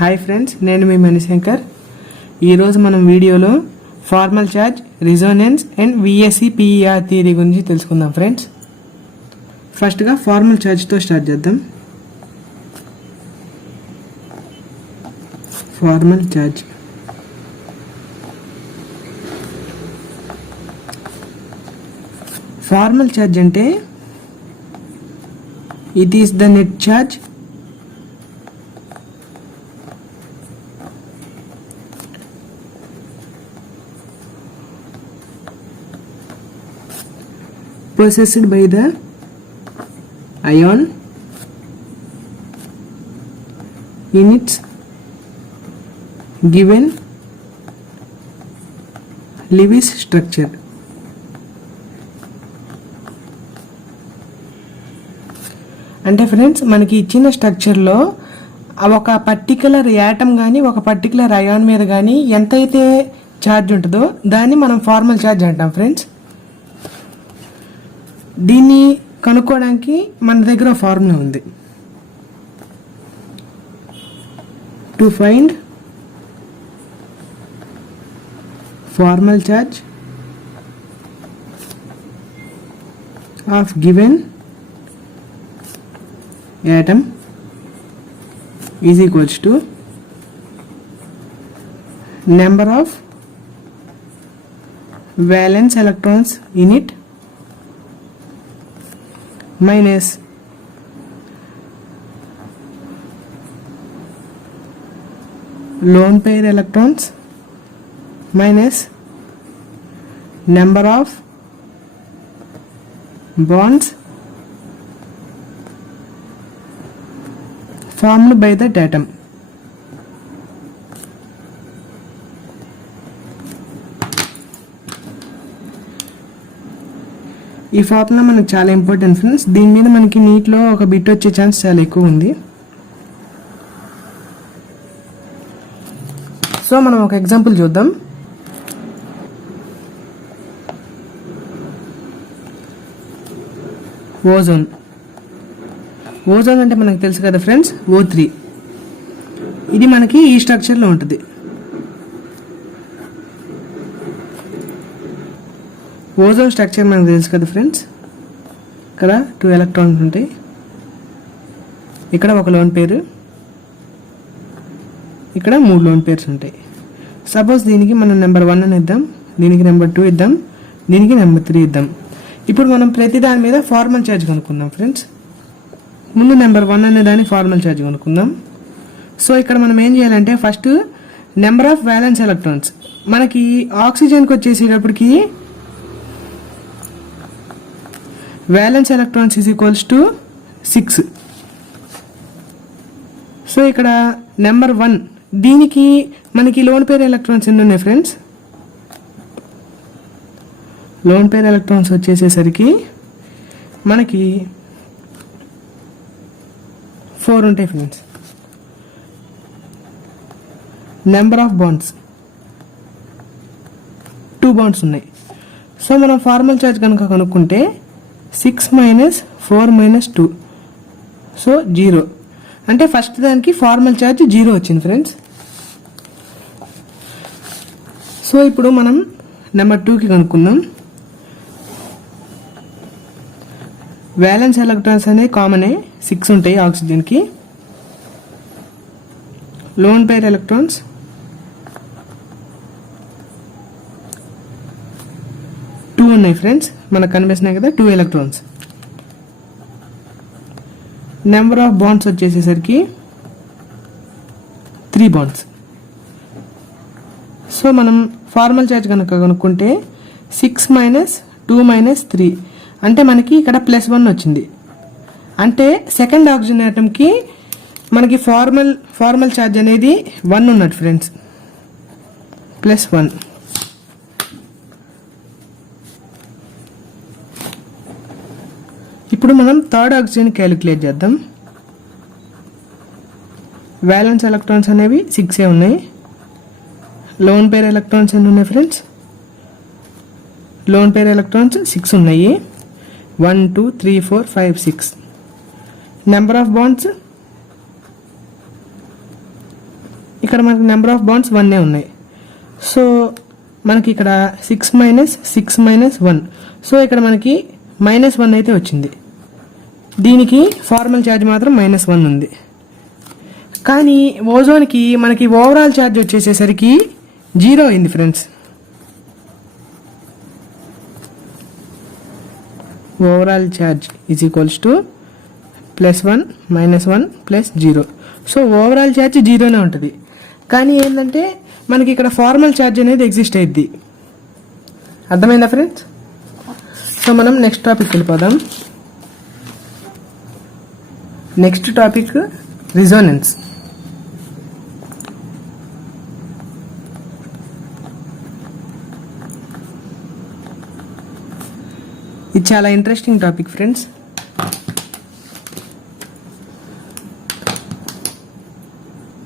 Hi friends, నేను మీ మణిశంకర్. ఈరోజు మనం వీడియోలో formal charge, resonance and VSEPR theory గురించి తెలుసుకుందాం ఫ్రెండ్స్. ఫస్ట్గా ఫార్మల్ ఛార్జ్తో స్టార్ట్ చేద్దాం. ఫార్మల్ ఛార్జ్ ఫార్మల్ ఛార్జ్ అంటే it is the net charge possessed by the ion in its given Lewis structure. అంటే ఫ్రెండ్స్, మనకి ఇచ్చిన స్ట్రక్చర్లో ఒక పర్టికులర్ యాటమ్ కానీ ఒక పర్టికులర్ అయాన్ మీద కానీ ఎంతైతే ఛార్జ్ ఉంటుందో దాన్ని మనం ఫార్మల్ ఛార్జ్ అంటాం ఫ్రెండ్స్. దీన్ని కనుక్కోవడానికి మన దగ్గర ఫార్ములా ఉంది. To find formal charge of given atom is equals to number of valence electrons in it minus lone pair electrons minus number of bonds formed by the atom. ఈ formula మనకు చాలా important friends. దీని మీద మనకి నీట్లో ఒక bit వచ్చే chance చాలా ఎక్కువ ఉంది. సో మనం ఒక ఎగ్జాంపుల్ చూద్దాం. ఓజోన్. ఓజోన్ అంటే మనకు తెలుసు కదా ఫ్రెండ్స్, O3. ఇది మనకి ఈ స్ట్రక్చర్లో ఉంటుంది. ఓజోన్ స్ట్రక్చర్ మనకు తెలుసు కదా ఫ్రెండ్స్. ఇక్కడ 2 ఎలక్ట్రాన్స్ ఉంటాయి, ఇక్కడ ఒక లోన్ పేరు, ఇక్కడ 3 లోన్ పేర్స్ ఉంటాయి. సపోజ్ దీనికి మనం నెంబర్ 1 అని ఇద్దాం, దీనికి నెంబర్ 2 ఇద్దాం, దీనికి నెంబర్ 3 ఇద్దాం. ఇప్పుడు మనం ప్రతి దాని మీద ఫార్మల్ ఛార్జ్ కనుక్కుందాం ఫ్రెండ్స్. ముందు నెంబర్ 1 అనే దాన్ని ఫార్మల్ ఛార్జ్ కనుక్కుందాం. సో ఇక్కడ మనం ఏం చేయాలంటే first number of valence electrons, మనకి ఆక్సిజన్కి వచ్చేసేటప్పటికి valence electrons is equals to 6. So ఇక్కడ నెంబర్ 1 దీనికి మనకి లోన్ పేర్ ఎలక్ట్రాన్స్ ఎన్ని ఉన్నాయి ఫ్రెండ్స్? లోన్ పేర్ ఎలక్ట్రాన్స్ వచ్చేసేసరికి మనకి 4 ఉంటాయి friends. Number of bonds 2 bonds ఉన్నాయి. సో మనం ఫార్మల్ ఛార్జ్ కనుక కనుక్కుంటే 6 - 4 - 2, సో 0. అంటే ఫస్ట్ దానికి ఫార్మల్ ఛార్జ్ 0 వచ్చింది ఫ్రెండ్స్. సో ఇప్పుడు మనం నెంబర్ 2కి కనుక్కుందాం. వ్యాలెన్స్ ఎలక్ట్రాన్స్ అనేవి కామనే 6 ఉంటాయి ఆక్సిజన్కి. లోన్ పేర్ ఎలక్ట్రాన్స్ 2 ఉన్నాయి ఫ్రెండ్స్, మనకు కనిపిస్తున్నాయి కదా 2 ఎలక్ట్రాన్స్. నెంబర్ ఆఫ్ బాండ్స్ వచ్చేసేసరికి 3 బాండ్స్. సో మనం ఫార్మల్ ఛార్జ్ కనుక కనుక్కుంటే 6 - 2 - 3 అంటే మనకి ఇక్కడ +1 వచ్చింది. అంటే సెకండ్ ఆక్సిజన్ ఆటంకి మనకి ఫార్మల్ ఛార్జ్ అనేది 1 ఉన్నట్టు ఫ్రెండ్స్, +1. ఇప్పుడు మనం థర్డ్ ఆక్సిజన్ క్యాలిక్యులేట్ చేద్దాం. వ్యాలెన్స్ ఎలక్ట్రాన్స్ అనేవి 6 ఉన్నాయి. లోన్ పేర్ ఎలక్ట్రాన్స్ ఎన్ని ఉన్నాయి ఫ్రెండ్స్? లోన్ పేర్ ఎలక్ట్రాన్స్ 6 ఉన్నాయి. 1 2 3 4 5 6. Number of bonds ఇక్కడ మనకి నెంబర్ ఆఫ్ బాండ్స్ 1 ఉన్నాయి. సో మనకి ఇక్కడ 6 మైనస్ 6 మైనస్ 1. సో ఇక్కడ మనకి -1 అయితే వచ్చింది. దీనికి ఫార్మల్ ఛార్జ్ మాత్రం -1 ఉంది. కానీ ఓజోన్కి మనకి ఓవరాల్ ఛార్జ్ వచ్చేసేసరికి 0 అయింది friends. Overall charge is equals to +1 -1 +0. So overall charge 0నే ఉంటుంది. కానీ ఏంటంటే మనకి ఇక్కడ ఫార్మల్ ఛార్జ్ అనేది ఎగ్జిస్ట్ అయ్యిద్ది. అర్థమైందా ఫ్రెండ్స్? సో మనం నెక్స్ట్ టాపిక్ వెళ్ళిపోదాం. Next topic resonance. ఇది చాలా ఇంట్రెస్టింగ్ టాపిక్ ఫ్రెండ్స్.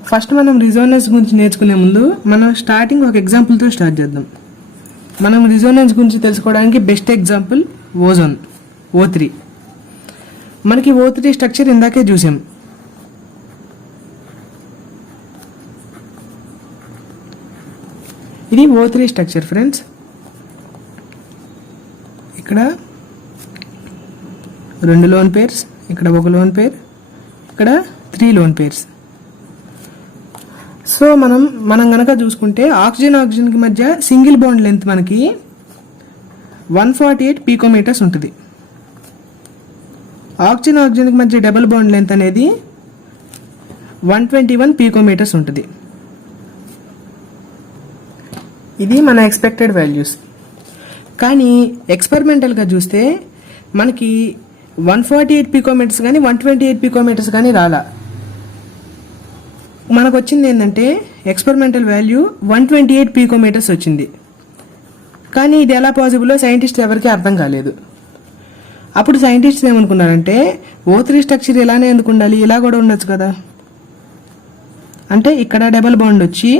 ఫస్ట్ మనం రిజోనెన్స్ గురించి నేర్చుకునే ముందు మనం స్టార్టింగ్ ఒక ఎగ్జాంపుల్తో స్టార్ట్ చేద్దాం. మనం రిజోనెన్స్ గురించి తెలుసుకోవడానికి బెస్ట్ ఎగ్జాంపుల్ ఓజోన్, O3. మనకి O3 స్ట్రక్చర్ ఇందాకే చూసాం. ఇది O3 స్ట్రక్చర్ ఫ్రెండ్స్. ఇక్కడ 2 లోన్ పేర్స్, ఇక్కడ 1 లోన్ పేర్, ఇక్కడ 3 లోన్ పేర్స్. సో మనం గనక చూసుకుంటే ఆక్సిజన్కి మధ్య సింగిల్ బాండ్ లెంత్ మనకి 148 పీకోమీటర్స్ ఉంటుంది. ఆక్సిజన్కి మధ్య డబుల్ బాండ్ లెంత్ అనేది 121 పీకోమీటర్స్ ఉంటుంది. ఇది మన ఎక్స్పెక్టెడ్ వాల్యూస్. కానీ ఎక్స్పెరిమెంటల్గా చూస్తే మనకి 148 పీకోమీటర్స్ కానీ 128 పీకోమీటర్స్ కానీ రాలా. మనకు వచ్చింది ఏంటంటే ఎక్స్పెరిమెంటల్ వాల్యూ 128 పీకోమీటర్స్ వచ్చింది. కానీ ఇది ఎలా పాసిబుల్లో సైంటిస్ట్ ఎవరికి అర్థం కాలేదు. అప్పుడు సైంటిస్ట్ ఏమనుకున్నారంటే O3 స్ట్రక్చర్ ఇలానే ఎందుకు ఉండాలి, ఇలా కూడా ఉండొచ్చు కదా. అంటే ఇక్కడ డబుల్ బాండ్ వచ్చి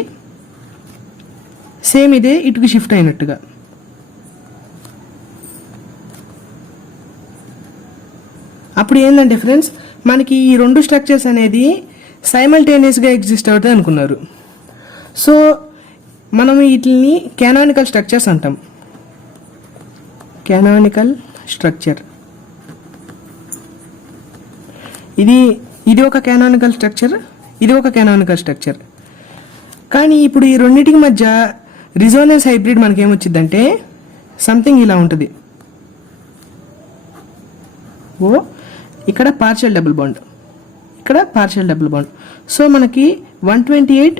సేమ్ ఇదే ఇటుకు షిఫ్ట్ అయినట్టుగా. అప్పుడు ఏంటంటే ఫ్రెండ్స్ మనకి ఈ 2 స్ట్రక్చర్స్ అనేది సైమల్టేనియస్గా ఎగ్జిస్ట్ అవుతాయి అనుకున్నారు. సో మనం వీటిని కానానికల్ స్ట్రక్చర్స్ అంటాం. కానానికల్ స్ట్రక్చర్ ఇది ఒక కానానికల్ స్ట్రక్చర్, ఇది ఒక కానానికల్ స్ట్రక్చర్. కానీ ఇప్పుడు ఈ రెండింటికి మధ్య రిజోనెన్స్ హైబ్రిడ్ మనకేమొచ్చిందంటే సంథింగ్ ఇలా ఉంటుంది. ఇక్కడ పార్షియల్ డబుల్ బాండ్, ఇక్కడ పార్షియల్ డబుల్ బాండ్. సో మనకి 128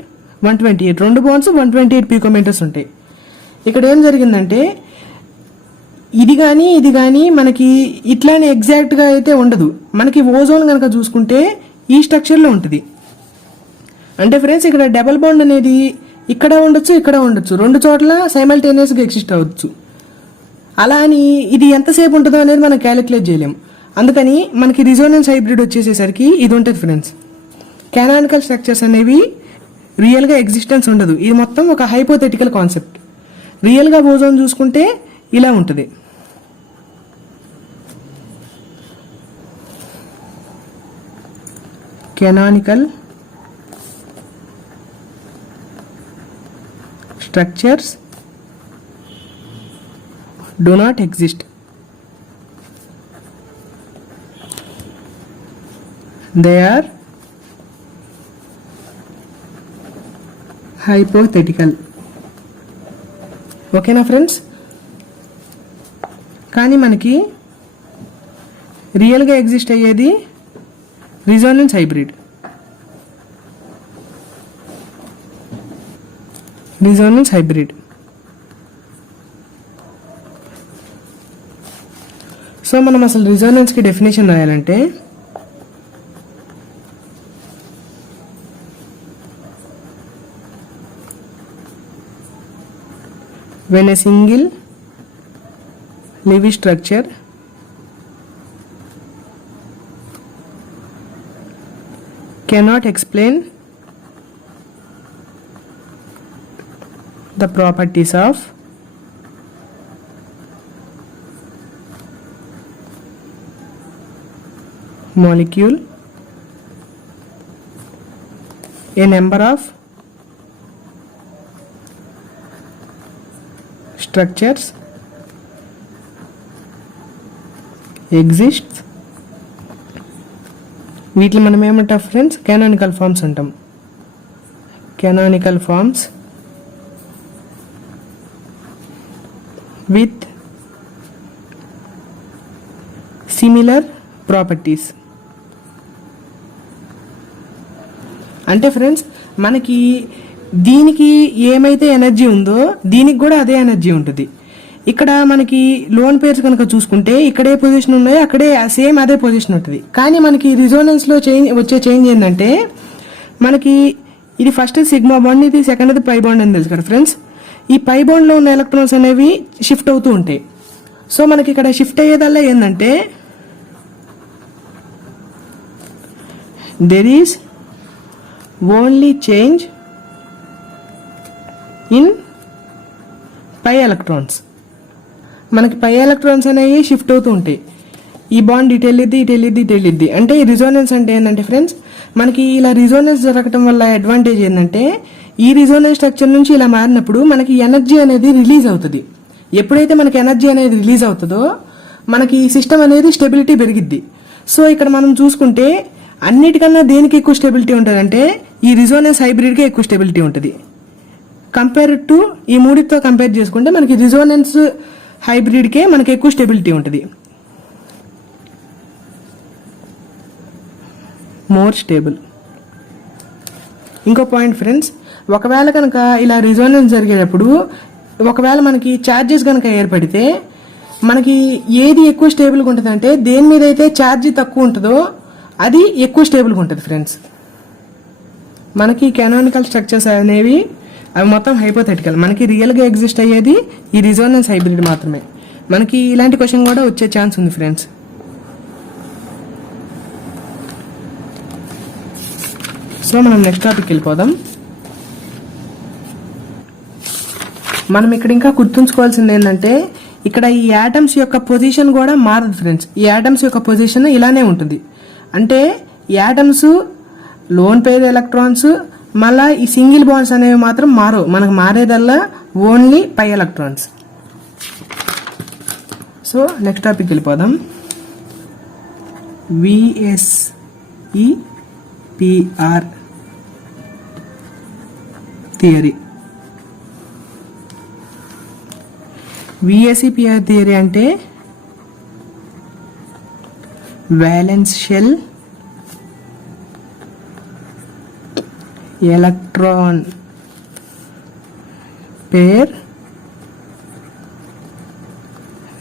2 బాండ్స్ 128 పీకోమీటర్స్ ఉంటాయి. ఇక్కడ ఏం జరిగిందంటే ఇది కానీ మనకి ఇట్లానే ఎగ్జాక్ట్గా అయితే ఉండదు. మనకి ఓజోన్ కనుక చూసుకుంటే ఈ స్ట్రక్చర్లో ఉంటుంది. అంటే ఫ్రెండ్స్ ఇక్కడ డబుల్ బాండ్ అనేది ఇక్కడ ఉండొచ్చు, ఇక్కడ ఉండొచ్చు, 2 చోట్ల సైమల్టేనియస్గా ఎగ్జిస్ట్ అవ్వచ్చు. అలా అని ఇది ఎంతసేపు ఉంటుందో అనేది మనం క్యాలిక్యులేట్ చేయలేము. అందుకని మనకి రిజోనెన్స్ హైబ్రిడ్ వచ్చేసేసరికి ఇది ఉంటుంది ఫ్రెండ్స్. కానానికల్ స్ట్రక్చర్స్ అనేవి రియల్గా ఎగ్జిస్టెన్స్ ఉండదు. ఇది మొత్తం ఒక హైపోథెటికల్ కాన్సెప్ట్. రియల్గా ఓజోన్ చూసుకుంటే ఇలా ఉంటుంది. Canonical structures do not exist. They are hypothetical. ఓకేనా ఫ్రెండ్స్? కానీ మనకి రియల్గా ఎగ్జిస్ట్ అయ్యేది resonance hybrid. Resonance hybrid. So మనం అసలు రిజోనెన్స్కి డెఫినేషన్ రాయాలంటే when a single living structure cannot explain the properties of molecule, a number of structures exists, వీటిని మనం ఏమంటాం ఫ్రెండ్స్, కెనానికల్ ఫార్మ్స్ అంటాం. Canonical forms with similar properties. అంటే friends మనకి దీనికి ఏమైతే ఎనర్జీ ఉందో దీనికి కూడా అదే ఎనర్జీ ఉంటుంది. ఇక్కడ మనకి లోన్ పేర్స్ కనుక చూసుకుంటే ఇక్కడే పొజిషన్ ఉన్నాయో అక్కడే సేమ్ అదే పొజిషన్ ఉంటుంది. కానీ మనకి రిజోనెన్స్లో వచ్చే చేంజ్ ఏంటంటే మనకి ఇది ఫస్ట్ సిగ్మా బాండ్, ఇది సెకండ్ పై బాండ్ అని తెలుసు కదా ఫ్రెండ్స్. ఈ పై బాండ్లో ఉన్న ఎలక్ట్రాన్స్ అనేవి షిఫ్ట్ అవుతూ ఉంటాయి. సో మనకి ఇక్కడ షిఫ్ట్ అయ్యేదల్లా ఏంటంటే there is only change in pi electrons. మనకి పై ఎలక్ట్రాన్స్ అనేవి షిఫ్ట్ అవుతూ ఉంటాయి. ఈ బాండ్ ఇటు వెళ్ళిద్ది. అంటే ఈ రిజోనెన్స్ అంటే ఏంటంటే ఫ్రెండ్స్ మనకి ఇలా రిజోనెన్స్ జరగటం వల్ల అడ్వాంటేజ్ ఏంటంటే ఈ రిజోనెన్స్ స్ట్రక్చర్ నుంచి ఇలా మారినప్పుడు మనకి ఎనర్జీ అనేది రిలీజ్ అవుతుంది. ఎప్పుడైతే మనకి ఎనర్జీ అనేది రిలీజ్ అవుతుందో మనకి ఈ సిస్టమ్ అనేది స్టెబిలిటీ పెరిగిద్ది. సో ఇక్కడ మనం చూసుకుంటే అన్నిటికన్నా దేనికి ఎక్కువ స్టెబిలిటీ ఉంటుంది అంటే ఈ రిజోనెన్స్ హైబ్రిడ్కే ఎక్కువ స్టెబిలిటీ ఉంటుంది. కంపేర్ టు ఈ మూడితో కంపేర్ చేసుకుంటే మనకి రిజోనెన్స్ హైబ్రిడ్కే మనకి ఎక్కువ స్టెబిలిటీ ఉంటుంది, మోర్ స్టేబుల్. ఇంకో పాయింట్ ఫ్రెండ్స్, ఒకవేళ కనుక ఇలా రిజోనెన్స్ జరిగేటప్పుడు ఒకవేళ మనకి ఛార్జెస్ కనుక ఏర్పడితే మనకి ఏది ఎక్కువ స్టేబుల్గా ఉంటుంది అంటే దేని మీద అయితే ఛార్జ్ తక్కువ ఉంటుందో అది ఎక్కువ స్టేబుల్గా ఉంటుంది ఫ్రెండ్స్. మనకి కెనానికల్ స్ట్రక్చర్స్ అనేవి అవి మొత్తం హైపోథెటికల్, మనకి రియల్గా ఎగ్జిస్ట్ అయ్యేది ఈ రిజోనెన్స్ హైబ్రిడ్ మాత్రమే. మనకి ఇలాంటి క్వశ్చన్ కూడా వచ్చే ఛాన్స్ ఉంది ఫ్రెండ్స్. సో మనం నెక్స్ట్ టాపిక్ వెళ్ళిపోదాం. మనం ఇక్కడ ఇంకా గుర్తుంచుకోవాల్సింది ఏంటంటే ఇక్కడ ఈ యాటమ్స్ యొక్క పొజిషన్ కూడా మారదు ఫ్రెండ్స్. ఈ యాటమ్స్ యొక్క పొజిషన్ ఇలానే ఉంటుంది. అంటే యాటమ్స్, లోన్ పేర్ ఎలక్ట్రాన్స్, మళ్ళీ ఈ సింగిల్ బాండ్స్ అనేవి మాత్రం మారవు. మనకు మారేదల్లా only pi electrons. So next topic వెళ్ళిపోదాం. VSEPR theory. విఎస్ఈపిఆర్ థియరీ అంటే valence shell electron pair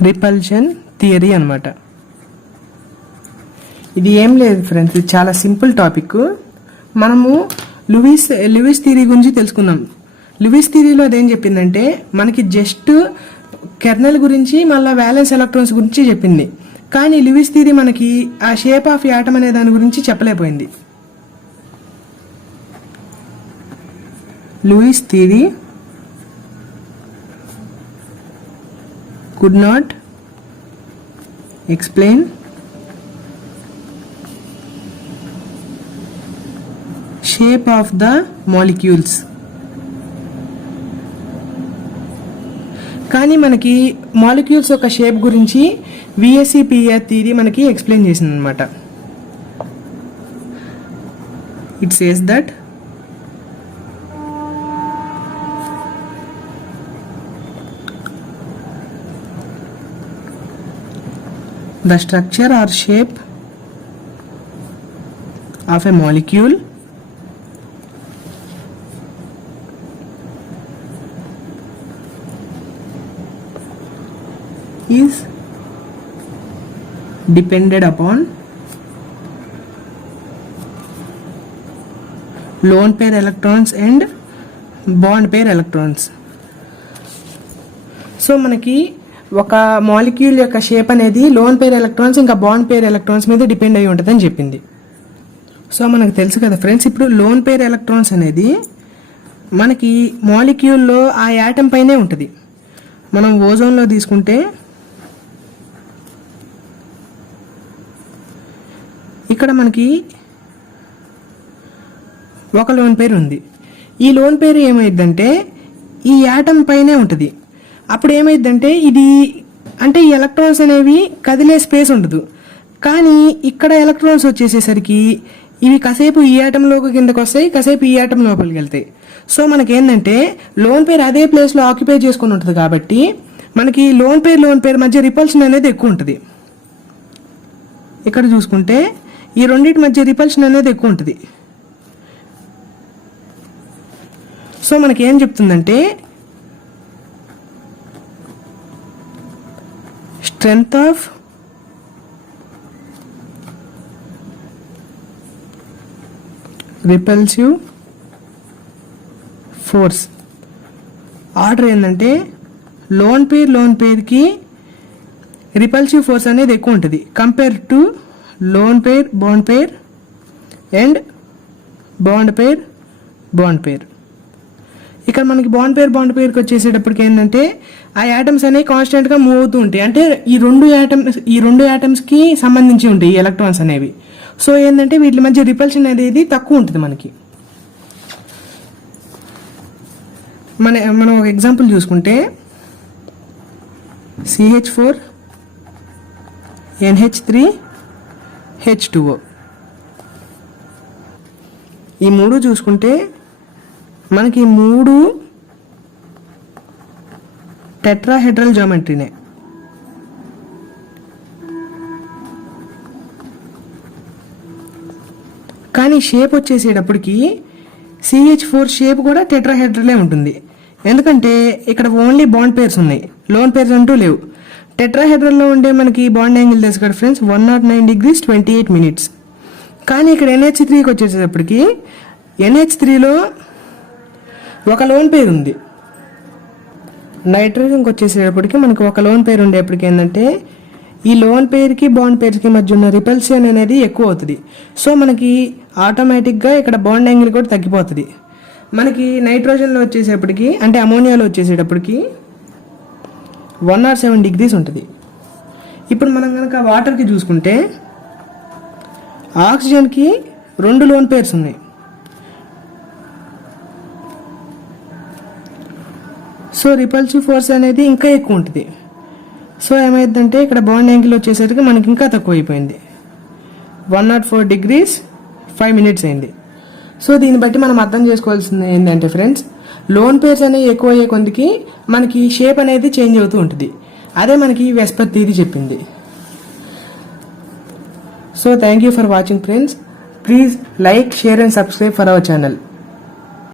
repulsion theory అన్నమాట. ఇది ఏం లేదు ఫ్రెండ్స్, ఇది చాలా సింపుల్ టాపిక్. మనము లూయిస్ థియరీ గురించి తెలుసుకున్నాం. లూయిస్ థియరీలో అదేం చెప్పిందంటే మనకి జస్ట్ కెర్నల్ గురించి మళ్ళీ వ్యాలెన్స్ ఎలక్ట్రాన్స్ గురించి చెప్పింది. కానీ లూయిస్ థియరీ మనకి ఆ షేప్ ఆఫ్ యాటమ్ అనే దాని గురించి చెప్పలేకపోయింది. Lewis theory could not explain shape of the molecules. కానీ మనకి మాలిక్యూల్స్ యొక్క షేప్ గురించి విఎస్ఈపిఆర్ థియరీ మనకి ఎక్స్ప్లెయిన్ చేసింది అనమాట. It says that the structure or shape of a molecule is depended upon lone pair electrons and bond pair electrons. So మనకి ఒక molecule యొక్క షేప్ అనేది లోన్ పేర్ ఎలక్ట్రాన్స్ ఇంకా బాండ్ పేర్ ఎలక్ట్రాన్స్ మీద depend అయి ఉంటుందని చెప్పింది. సో మనకు తెలుసు కదా ఫ్రెండ్స్, ఇప్పుడు లోన్ పేర్ ఎలక్ట్రాన్స్ అనేది మనకి మాలిక్యూల్లో ఆ యాటమ్ పైనే ఉంటుంది. మనం ఓజోన్లో తీసుకుంటే ఇక్కడ మనకి ఒక లోన్ పేర్ ఉంది. ఈ లోన్ పేరు ఏమైందంటే ఈ యాటమ్ పైనే ఉంటుంది. అప్పుడు ఏమైందంటే ఇది అంటే ఈ ఎలక్ట్రాన్స్ అనేవి కదిలే స్పేస్ ఉండదు. కానీ ఇక్కడ ఎలక్ట్రాన్స్ వచ్చేసేసరికి ఇవి కాసేపు ఈ ఆటంలోకి కిందకు వస్తాయి, కాసేపు ఈ ఆటం లోపలికి వెళ్తాయి. సో మనకేంటంటే లోన్ పేర్ అదే ప్లేస్లో ఆక్యుపై చేసుకుని ఉంటుంది కాబట్టి మనకి లోన్ పేర్ మధ్య రిపల్షన్ అనేది ఎక్కువ ఉంటుంది. ఇక్కడ చూసుకుంటే ఈ రెండింటి మధ్య రిపల్షన్ అనేది ఎక్కువ ఉంటుంది. సో మనకి ఏం చెప్తుందంటే strength of repulsive force order ఏంటంటే లోన్ పేర్కి రిపల్సివ్ ఫోర్స్ అనేది ఎక్కువ ఉంటుంది compare to lone pair bond pair and bond pair. ఇక్కడ మనకి బాండ్ పేర్కి వచ్చేసేటప్పటికి ఏంటంటే ఆ యాటమ్స్ అనేవి కాన్స్టెంట్గా మూవ్ అవుతూ ఉంటాయి. అంటే ఈ రెండు యాటమ్స్కి సంబంధించి ఉంటాయి ఈ ఎలక్ట్రాన్స్ అనేవి. సో ఏంటంటే వీటి మధ్య రిపల్షన్ అనేది తక్కువ ఉంటుంది మనకి. మనం ఒక ఎగ్జాంపుల్ చూసుకుంటే CH4 NH3 H2O ఈ మూడు చూసుకుంటే మనకి మూడు టెట్రాహెడ్రల్ జామెట్రీనే. కానీ షేప్ వచ్చేసేటప్పటికి CH4 షేప్ కూడా టెట్రాహెడ్రలే ఉంటుంది. ఎందుకంటే ఇక్కడ ఓన్లీ బాండ్ పేర్స్ ఉన్నాయి, లోన్ పేర్స్ అంటూ లేవు. టెట్రాహెడ్రల్లో ఉండే మనకి బాండ్ యాంగిల్ తెలుసు కదా ఫ్రెండ్స్, 109 degrees 28 minutes. కానీ ఇక్కడ NH3కి వచ్చేసేటప్పటికి NH3లో ఒక లోన్ పేర్ ఉంది. నైట్రోజన్కి వచ్చేసేటప్పటికి మనకి ఒక లోన్ పేర్ ఉండేప్పటికి ఏంటంటే ఈ లోన్ పేర్కి బాండ్ పేర్స్కి మధ్య ఉన్న రిపల్షన్ అనేది ఎక్కువ అవుతుంది. సో మనకి ఆటోమేటిక్గా ఇక్కడ బాండ్ యాంగిల్ కూడా తగ్గిపోతుంది. మనకి నైట్రోజన్లో వచ్చేసేపటికి అంటే అమోనియాలో వచ్చేసేటప్పటికి 107 degrees ఉంటుంది. ఇప్పుడు మనం కనుక వాటర్కి చూసుకుంటే ఆక్సిజన్కి 2 లోన్ పేర్స్ ఉన్నాయి. సో రిపల్సివ్ ఫోర్స్ అనేది ఇంకా ఎక్కువ ఉంటుంది. సో ఏమైందంటే ఇక్కడ బాండ్ యాంగిల్ వచ్చేసరికి మనకి ఇంకా తక్కువ అయిపోయింది, 104 degrees 5 minutes అయింది. సో దీన్ని బట్టి మనం అర్థం చేసుకోవాల్సింది ఏంటంటే ఫ్రెండ్స్, లోన్ పేర్స్ అనేవి ఎక్కువ అయ్యే కొందికి మనకి షేప్ అనేది చేంజ్ అవుతూ ఉంటుంది. అదే మనకి వెస్పర్ థియరీ చెప్పింది. So thank you for watching friends. Please like, share and subscribe for our channel.